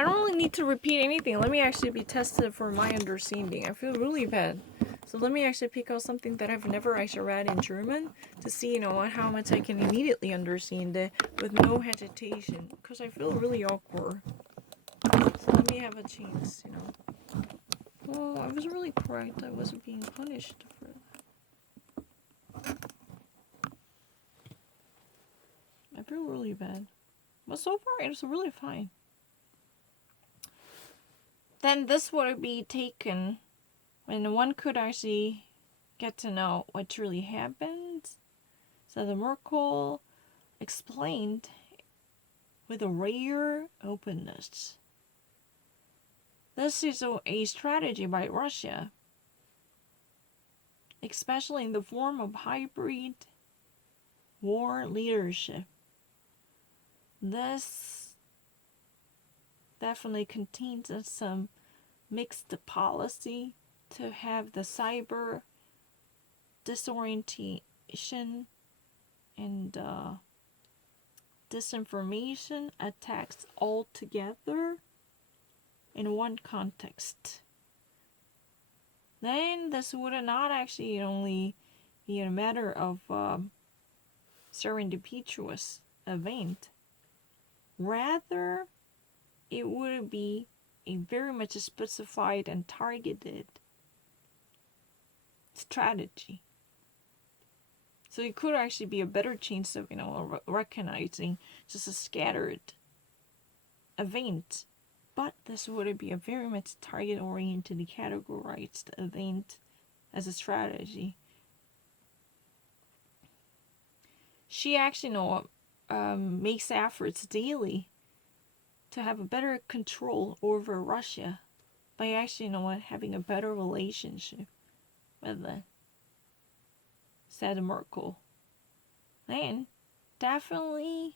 I don't really need to repeat anything. Let me actually be tested for my understanding. I feel really bad. So let me actually pick out something that I've never actually read in German to see, how much I can immediately understand it with no hesitation. Because I feel really awkward. So let me have a chance. Well, I was really correct. I wasn't being punished for it. I feel really bad. But so far, it's really fine. Then this would be taken when one could actually get to know what really happened. So the Merkel explained with a rare openness. This is a strategy by Russia, especially in the form of hybrid war leadership. This definitely contains some mixed policy to have the cyber disorientation and disinformation attacks all together in one context. Then this would not actually only be a matter of serendipitous event. Rather, it would be a very much specified and targeted strategy. So it could actually be a better chance of, recognizing just a scattered event. But this would be a very much target-oriented, categorized event as a strategy. She actually, makes efforts daily to have a better control over Russia by actually, having a better relationship with it, said Merkel. Then, definitely,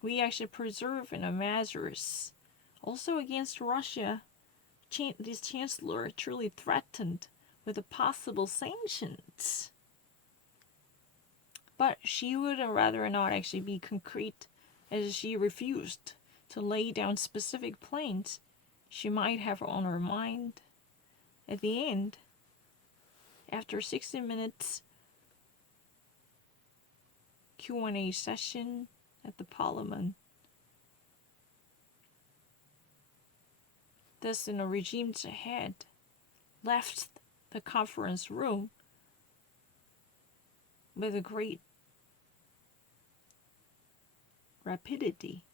we actually preserve measures. Also against Russia, this chancellor truly threatened with the possible sanctions. But she would rather not actually be concrete, as she refused to lay down specific plans she might have on her mind. At the end, after 60 minutes Q&A session at the parliament, this regime's head left the conference room with a great rapidity.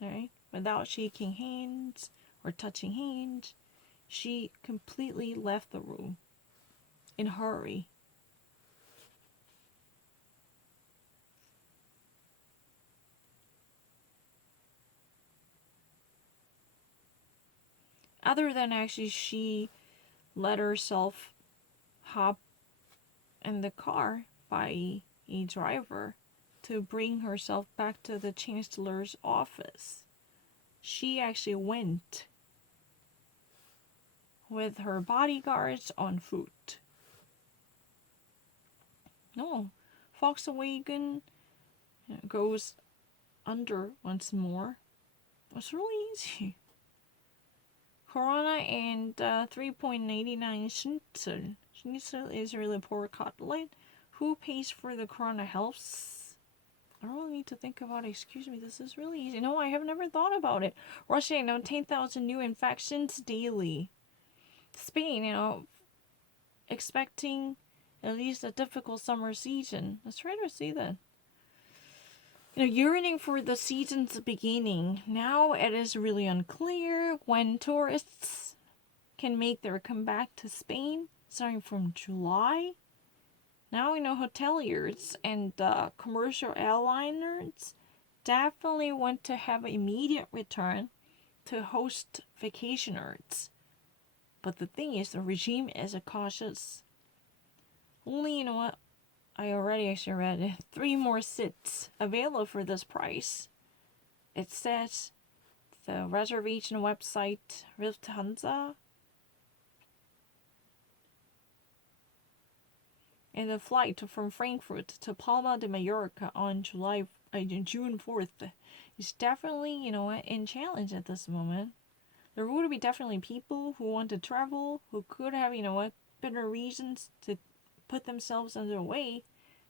Right? Without shaking hands or touching hands, she completely left the room in a hurry. Other than actually she let herself hop in the car by a driver to bring herself back to the chancellor's office. She actually went with her bodyguards on foot. No, Volkswagen goes under once more. It's really easy. Corona and 3.89 schnitzel. Schnitzel is really poor cutlet. Who pays for the Corona helps? I don't really need to think about it. Excuse me, this is really easy. No, I have never thought about it. Russia, 10,000 new infections daily. Spain, expecting at least a difficult summer season. Let's try to see that. Yearning for the season's beginning. Now it is really unclear when tourists can make their comeback to Spain, starting from July. Now hoteliers and commercial airliners definitely want to have an immediate return to host vacationers. But the thing is, the regime is cautious. Only, I already actually read it. 3 more seats available for this price. It says the reservation website Lufthansa. And the flight from Frankfurt to Palma de Mallorca on June 4th is definitely, in challenge at this moment. There would be definitely people who want to travel, who could have, better reasons to put themselves under way,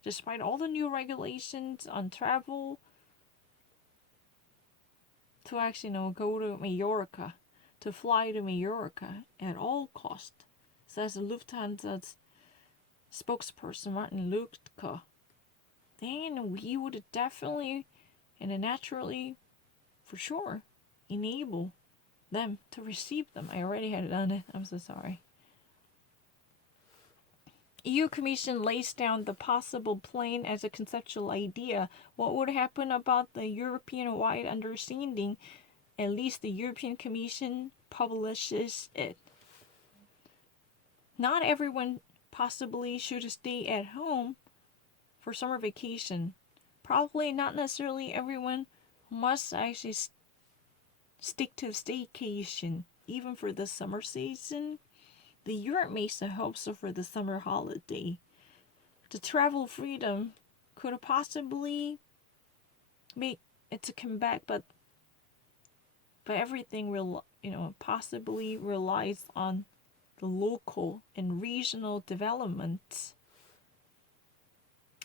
despite all the new regulations on travel, to actually, go to Mallorca, to fly to Mallorca at all cost, says Lufthansa's spokesperson Martin Lutke. Then we would definitely and naturally, for sure, enable them to receive them. I already had done it. I'm so sorry. EU Commission lays down the possible plan as a conceptual idea. What would happen about the European-wide understanding? At least the European Commission publishes it. Not everyone possibly should stay at home for summer vacation. Probably not necessarily everyone must actually stick to staycation, even for the summer season. The Europe makes the hopes for the summer holiday. The travel freedom could possibly make it to come back, but everything possibly relies on the local and regional development,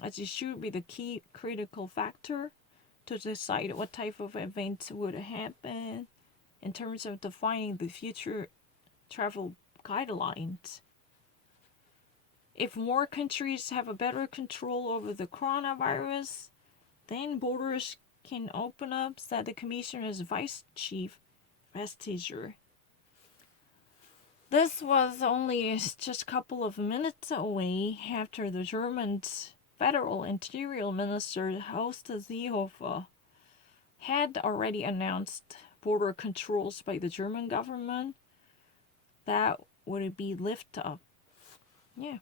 as it should be the key critical factor to decide what type of events would happen in terms of defining the future travel guidelines. If more countries have a better control over the coronavirus, then borders can open up, said the Commissioner's Vice Chief Vestager. This was only just a couple of minutes away after the German's Federal Interior Minister Horst Seehofer had already announced border controls by the German government that would be lifted up. Yeah.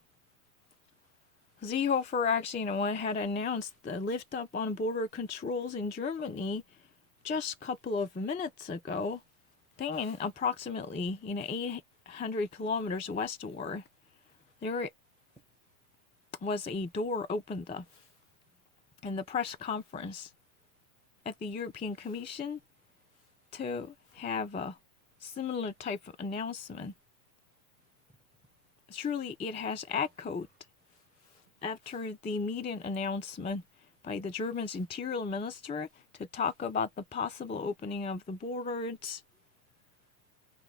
Seehofer actually, had announced the lift up on border controls in Germany just a couple of minutes ago. Then, approximately 800 kilometers westward, there was a door opened up in the press conference at the European Commission to have a similar type of announcement. Truly, it has echoed after the immediate announcement by the German's interior minister to talk about the possible opening of the borders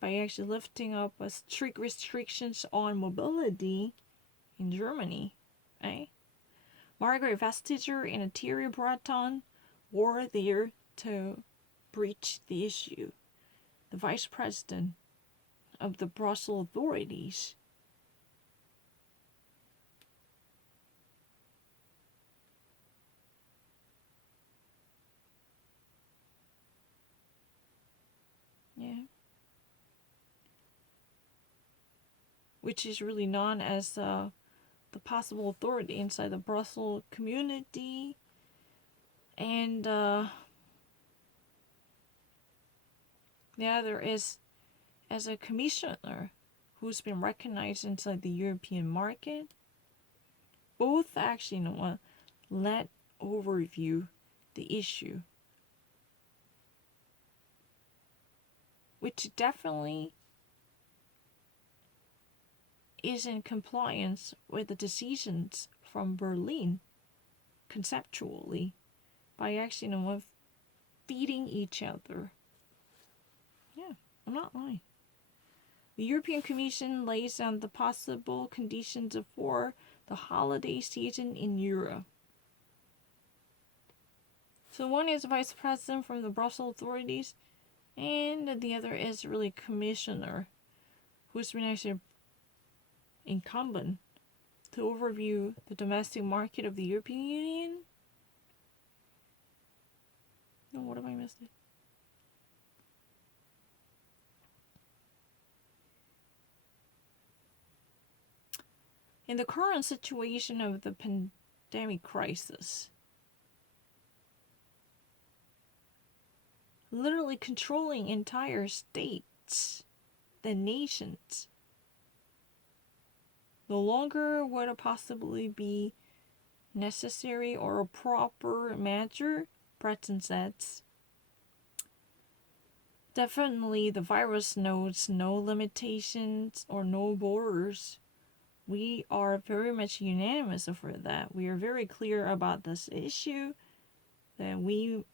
by actually lifting up strict restrictions on mobility in Germany. Margaret Vestager and Thierry Breton were there to breach the issue. The vice president of the Brussels authorities. Yeah. Which is really known as the possible authority inside the Brussels community. And the other is as a commissioner who's been recognized inside the European market. Both actually let overview the issue, which definitely is in compliance with the decisions from Berlin conceptually by actually feeding each other. Yeah, I'm not lying. The European Commission lays down the possible conditions for the holiday season in Europe. So one is vice president from the Brussels authorities, and the other is really commissioner, who's been actually incumbent to overview the domestic market of the European Union. No, what have I missed? In the current situation of the pandemic crisis, literally controlling entire states, the nations, no longer would it possibly be necessary or a proper measure, Breton says. Definitely, the virus knows no limitations or no borders. We are very much unanimous over that. We are very clear about this issue, that we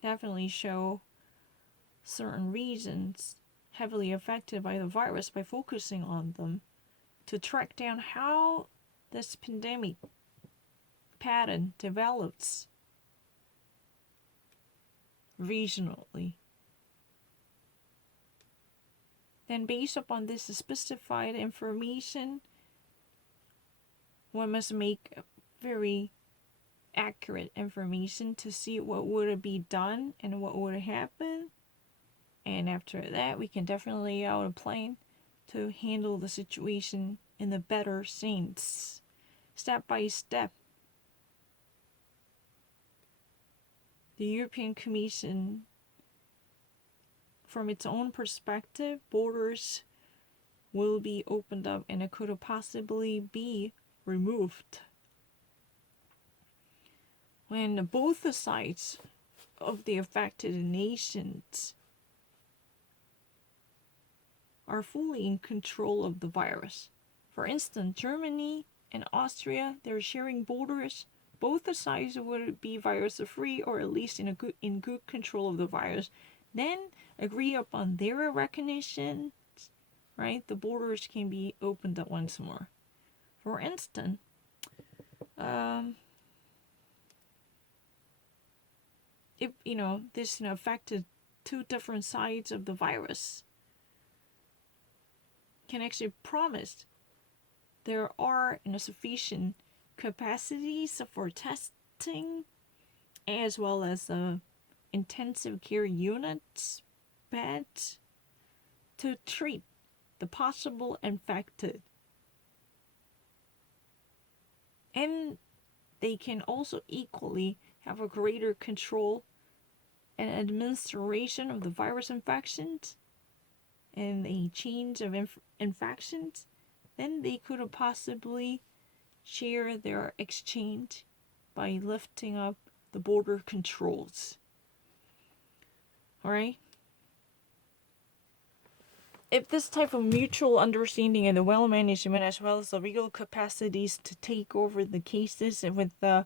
definitely show certain regions heavily affected by the virus by focusing on them to track down how this pandemic pattern develops regionally. Then, based upon this specified information, one must make very accurate information to see what would be done and what would happen. And after that, we can definitely lay out a plan to handle the situation in the better sense, step by step. The European Commission, from its own perspective, borders will be opened up and it could possibly be removed. When both the sides of the affected nations are fully in control of the virus. For instance, Germany and Austria, they're sharing borders. Both the sides would be virus-free or at least in good control of the virus. Then agree upon their recognition, right? The borders can be opened up once more. For instance, if this affected two different sides of the virus, can actually promise there are sufficient capacities for testing as well as intensive care units, beds to treat the possible infected. And they can also equally have a greater control and administration of the virus infections and a change of infections, then they could possibly share their exchange by lifting up the border controls. Alright? If this type of mutual understanding and the well management as well as the legal capacities to take over the cases with the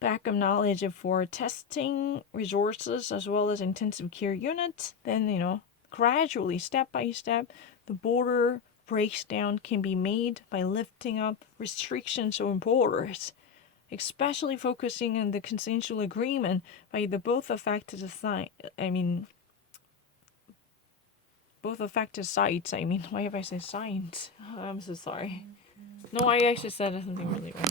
backup knowledge for testing resources as well as intensive care units, then gradually, step by step, the border breakdown can be made by lifting up restrictions on borders, especially focusing on the consensual agreement by the both affected sides. Why have I said signs? I'm so sorry. No, I actually said something really wrong.